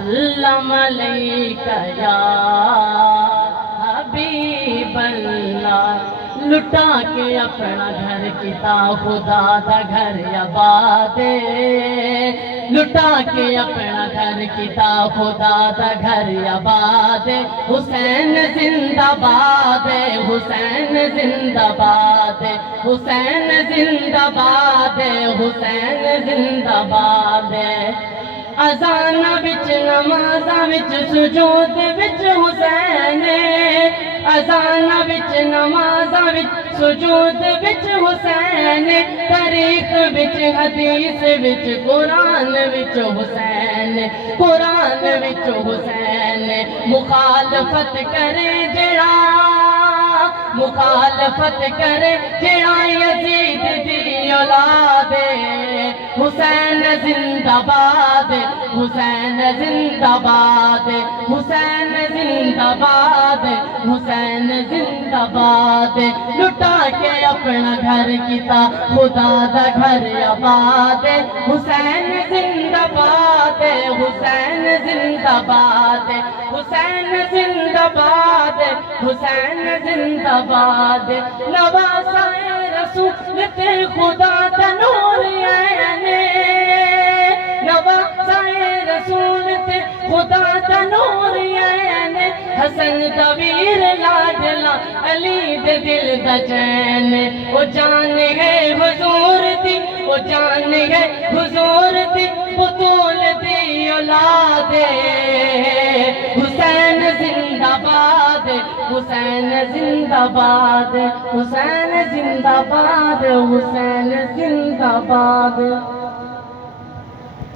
سلم علیک یا حبیب اللہ، لٹا کے اپنا گھر کیتا خدا دا گھر آباد، لٹا کے اپنا گھر کیتا خدا دا گھر آباد، حسین زندہ باد، حسین زندہ باد، حسین زندہ باد، حسین زندہ باد۔ اذان وچ نمازاں وچ سجود وچ حسین، اذان وچ نمازاں وچ سجود وچ حسین، تاریخ وچ حدیث وچ قرآن وچ حسین، قرآن وچ حسین، مخالفت کرے جڑا، مخالفت کرے جڑا یزید دی اولاد، حسین زندہ باد، حسین زندہ باد، حسین زندہ باد، حسین زندہ باد، لٹا کے اپنا گھر کیتا خدا دا گھر آباد، حسین زندہ باد، حسین زندہ باد، حسین زندہ باد، حسین زندہ باد، نواسائے رسول تے خدا دا نور عین، نواسائے رسول تے خدا دا نور عین، حسن دا ویر لاڈلا علی دے دل دا چین، او جان ہے حضور دی، او جان ہے حضور دی، بطول دی اولاد، حسین زندہ باد، حسین زندہ باد، حسین زندہ باد، حسین زندہ باد۔